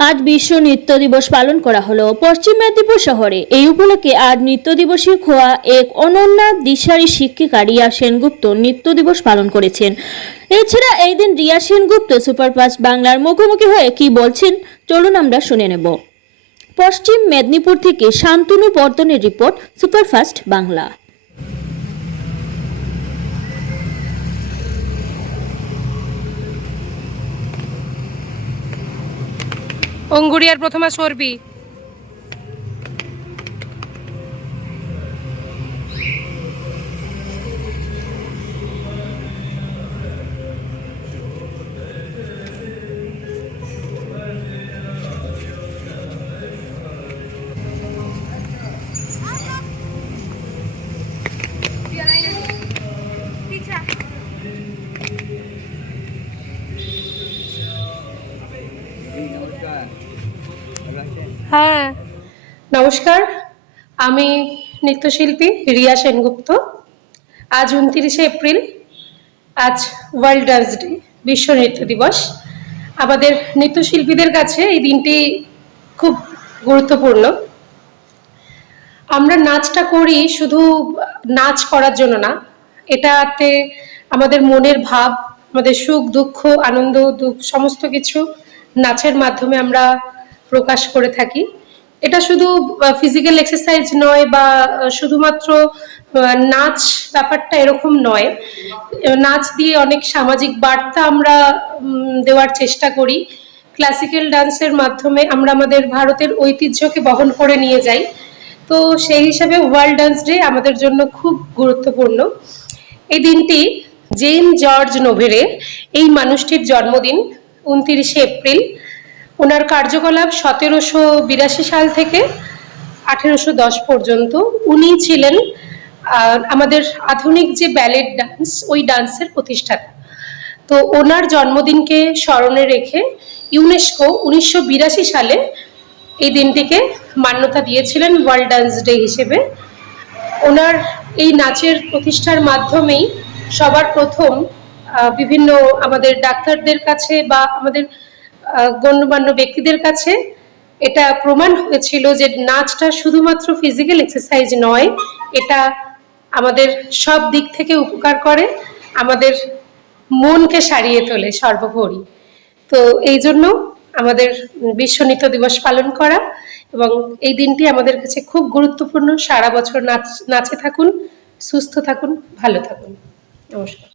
আজ বিশ্ব নৃত্য দিবস পালন করা হলো পশ্চিম মেদিনীপুর শহরে। এই উপলক্ষে আজ নৃত্য দিবসে খোয়া এক অনন্য দিশারি শিক্ষিকা রিয়া সেনগুপ্ত নৃত্য দিবস পালন করেছেন। এছাড়া এই দিন রিয়া সেনগুপ্ত সুপারফাস্ট বাংলার মুখোমুখি হয়ে কি বলছেন চলুন আমরা শুনে নেব। পশ্চিম মেদিনীপুর থেকে শান্তনু বর্ধনের রিপোর্ট, সুপারফাস্ট বাংলা। অঙ্গুরিয়ার প্রথমা সরবি। হ্যাঁ, নমস্কার। আমি নৃত্যশিল্পী রিয়া সেনগুপ্ত। আজ 29শে এপ্রিল, আজ ওয়ার্ল্ড ডান্স ডে, বিশ্ব নৃত্য দিবস। আমাদের নৃত্যশিল্পীদের কাছে এই দিনটি খুব গুরুত্বপূর্ণ। আমরা নাচটা করি শুধু নাচ করার জন্য না, এটাতে আমাদের মনের ভাব, আমাদের সুখ দুঃখ আনন্দ দুঃখ সমস্ত কিছু নাচের মাধ্যমে আমরা প্রকাশ করে থাকি। এটা শুধু ফিজিক্যাল এক্সারসাইজ নয় বা শুধুমাত্র নাচ ব্যাপারটা এরকম নয়। নাচ দিয়ে অনেক সামাজিক বার্তা আমরা দেওয়ার চেষ্টা করি। ক্লাসিক্যাল ডান্সের মাধ্যমে আমরা আমাদের ভারতের ঐতিহ্যকে বহন করে নিয়ে যাই। তো সেই হিসাবে ওয়ার্ল্ড ডান্স ডে আমাদের জন্য খুব গুরুত্বপূর্ণ। এই দিনটি জেন জর্জ নোভেরে, এই মানুষটির জন্মদিন 29শে এপ্রিল। ওনার কার্যকলাপ 1782 সাল থেকে 1810 পর্যন্ত। উনি ছিলেন আমাদের আধুনিক যে ব্যালেট ডান্স, ওই ডান্সের প্রতিষ্ঠাতা। তো ওনার জন্মদিনকে স্মরণে রেখে ইউনেস্কো 1982 সালে এই দিনটিকে মান্যতা দিয়েছিলেন ওয়ার্ল্ড ডান্স ডে হিসেবে। ওনার এই নাচের প্রতিষ্ঠার মাধ্যমেই সবার প্রথম বিভিন্ন আমাদের ডাক্তারদের কাছে বা আমাদের গণ্যমান্য ব্যক্তিদের কাছে এটা প্রমাণ হয়েছিল যে নাচটা শুধুমাত্র ফিজিক্যাল এক্সারসাইজ নয়, এটা আমাদের সব দিক থেকে উপকার করে, আমাদের মনকে সারিয়ে তোলে সর্বোপরি। তো এই জন্য আমাদের বিশ্ব নৃত্য দিবস পালন করা এবং এই দিনটি আমাদের কাছে খুব গুরুত্বপূর্ণ। সারা বছর নাচে থাকুন, সুস্থ থাকুন, ভালো থাকুন। নমস্কার।